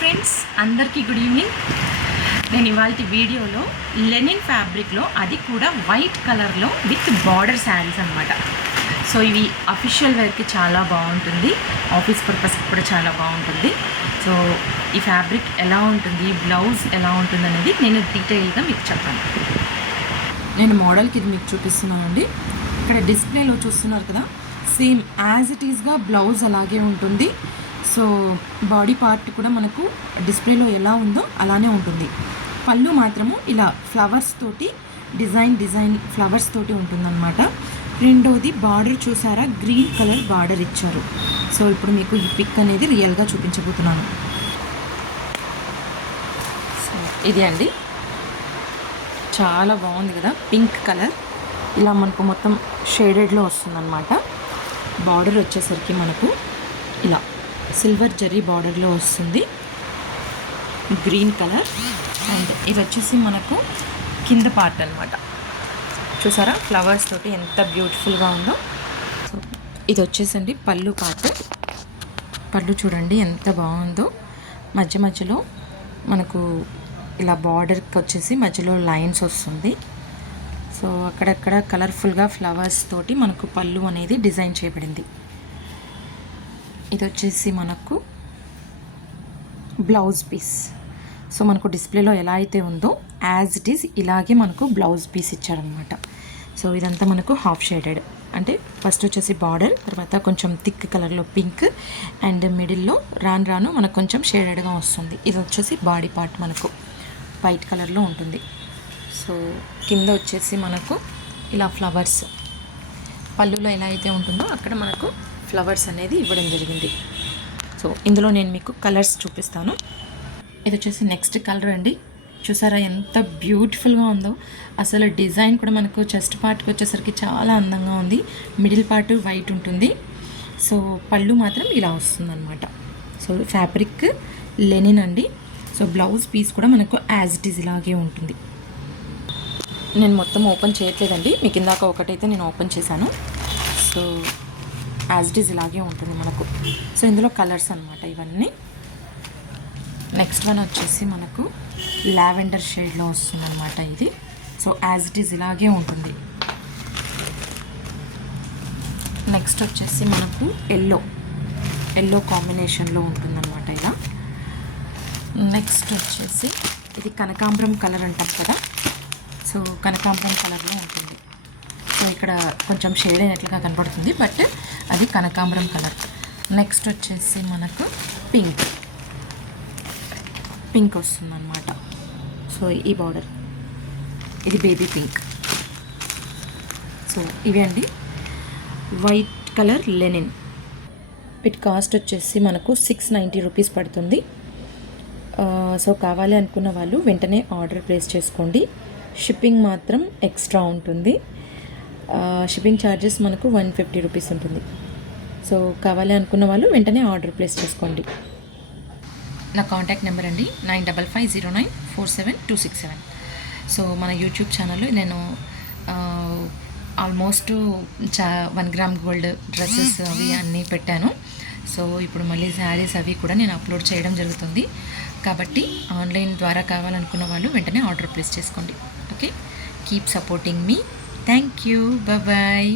Friends, అందరికీ good evening. నేను ఇవాళ వీడియోలో లెనిన్ ఫ్యాబ్రిక్లో, అది కూడా వైట్ కలర్లో విత్ బార్డర్ శారీస్ అనమాట. సో ఇవి అఫీషియల్ వేర్కి చాలా బాగుంటుంది, ఆఫీస్ పర్పస్కి కూడా చాలా బాగుంటుంది. సో ఈ ఫ్యాబ్రిక్ ఎలా ఉంటుంది, బ్లౌజ్ ఎలా ఉంటుంది అనేది నేను డీటెయిల్గా మీకు చెప్పాను. నేను మోడల్కి ఇది మీకు చూపిస్తున్నానండి. ఇక్కడ డిస్ప్లేలో చూస్తున్నారు కదా, సేమ్ యాజ్ ఇట్ ఈస్గా బ్లౌజ్ అలాగే ఉంటుంది. సో బాడీ పార్ట్ కూడా మనకు డిస్ప్లేలో ఎలా ఉందో అలానే ఉంటుంది. పళ్ళు మాత్రము ఇలా ఫ్లవర్స్ తోటి డిజైన్ ఫ్లవర్స్ తోటి ఉంటుందన్నమాట. రెండోది బార్డర్ చూసారా, గ్రీన్ కలర్ బార్డర్ ఇచ్చారు. సో ఇప్పుడు మీకు ఈ పిక్ అనేది రియల్గా చూపించబోతున్నాను. సో ఇది అండి, చాలా బాగుంది కదా, పింక్ కలర్ ఇలా మనకు మొత్తం షేడెడ్లో వస్తుందన్నమాట. బార్డర్ వచ్చేసరికి మనకు ఇలా సిల్వర్ జరీ బార్డర్లో వస్తుంది, గ్రీన్ కలర్. అండ్ ఇది వచ్చేసి మనకు కింద పార్ట్ అనమాట. చూసారా ఫ్లవర్స్ తోటి ఎంత బ్యూటిఫుల్గా ఉందో. సో ఇది వచ్చేసండి పళ్ళు పార్ట్. పళ్ళు చూడండి ఎంత బాగుందో. మధ్యలో మనకు ఇలా బార్డర్కి వచ్చేసి మధ్యలో లైన్స్ వస్తుంది. సో అక్కడక్కడ కలర్ఫుల్గా ఫ్లవర్స్ తోటి మనకు పళ్ళు అనేది డిజైన్ చేయబడింది. ఇది వచ్చేసి మనకు బ్లౌజ్ పీస్. సో మనకు డిస్ప్లేలో ఎలా అయితే ఉందో యాజ్ ఇట్ ఈస్ ఇలాగే మనకు బ్లౌజ్ పీస్ ఇచ్చారనమాట. సో ఇదంతా మనకు హాఫ్ షేడెడ్, అంటే ఫస్ట్ వచ్చేసి బార్డర్, తర్వాత కొంచెం థిక్ కలర్లో పింక్, అండ్ మిడిల్లో రాను మనకు కొంచెం షేడెడ్గా వస్తుంది. ఇది వచ్చేసి బాడీ పార్ట్ మనకు వైట్ కలర్లో ఉంటుంది. సో కింద వచ్చేసి మనకు ఇలా ఫ్లవర్స్, పళ్ళులో ఎలా అయితే ఉంటుందో అక్కడ మనకు ఫ్లవర్స్ అనేది ఇవ్వడం జరిగింది. సో ఇందులో నేను మీకు కలర్స్ చూపిస్తాను. ఇది వచ్చేసి నెక్స్ట్ కలర్ అండి. చూసారా ఎంత బ్యూటిఫుల్గా ఉందో. అసలు డిజైన్ కూడా మనకు చెస్ట్ పార్ట్కి వచ్చేసరికి చాలా అందంగా ఉంది. మిడిల్ పార్ట్ వైట్ ఉంటుంది. సో పళ్ళు మాత్రం ఇలా వస్తుందన్నమాట. సో ఫ్యాబ్రిక్ లెనిన్ అండి. సో బ్లౌజ్ పీస్ కూడా మనకు యాజ్ ఇట్ ఈజ్ ఇలాగే ఉంటుంది. నేను మొత్తం ఓపెన్ చేయట్లేదండి, మీకు ఇందాక ఒకటైతే నేను ఓపెన్ చేశాను. సో యాజ్ ఇట్ ఈజ్ ఇలాగే ఉంటుంది మనకు. సో ఇందులో కలర్స్ అనమాట ఇవన్నీ. నెక్స్ట్ వన్ వచ్చేసి మనకు లావెండర్ షేడ్లో వస్తుంది అనమాట ఇది. సో యాజ్ ఇట్ ఈజ్ ఇలాగే ఉంటుంది. నెక్స్ట్ వచ్చేసి మనకు ఎల్లో కాంబినేషన్లో ఉంటుందన్నమాట ఇలా. నెక్స్ట్ వచ్చేసి ఇది కనకాంబరం కలర్ అంటాం కదా, సో కనకాంబరం కలర్లో ఉంటుంది. సో ఇక్కడ కొంచెం షేడ్ అయినట్లుగా కనపడుతుంది, బట్ అది కనకాంబరం కలర్. నెక్స్ట్ వచ్చేసి మనకు పింక్ వస్తుందన్నమాట. సో ఈ బార్డర్ ఇది బేబీ పింక్. సో ఇవి అండి వైట్ కలర్ లెనిన్. వీటి కాస్ట్ వచ్చేసి మనకు 690 రూపీస్ పడుతుంది. సో కావాలి అనుకున్న వాళ్ళు వెంటనే ఆర్డర్ ప్లేస్ చేసుకోండి. షిప్పింగ్ మాత్రం ఎక్స్ట్రా ఉంటుంది. షిప్పింగ్ ఛార్జెస్ మనకు 150 రూపీస్ ఉంటుంది. సో కావాలి అనుకున్న వాళ్ళు వెంటనే ఆర్డర్ ప్లేస్ చేసుకోండి. నా కాంటాక్ట్ నెంబర్ అండి 9550947267. సో మన యూట్యూబ్ ఛానల్లో నేను ఆల్మోస్ట్ 1 గ్రామ్ గోల్డ్ డ్రెస్సెస్ అవి అన్నీ పెట్టాను. సో ఇప్పుడు మళ్ళీ శారీస్ అవి కూడా నేను అప్లోడ్ చేయడం జరుగుతుంది. కాబట్టి ఆన్లైన్ ద్వారా కావాలనుకున్న వాళ్ళు వెంటనే ఆర్డర్ ప్లేస్ చేసుకోండి. Okay, keep supporting me. Thank you. Bye-bye.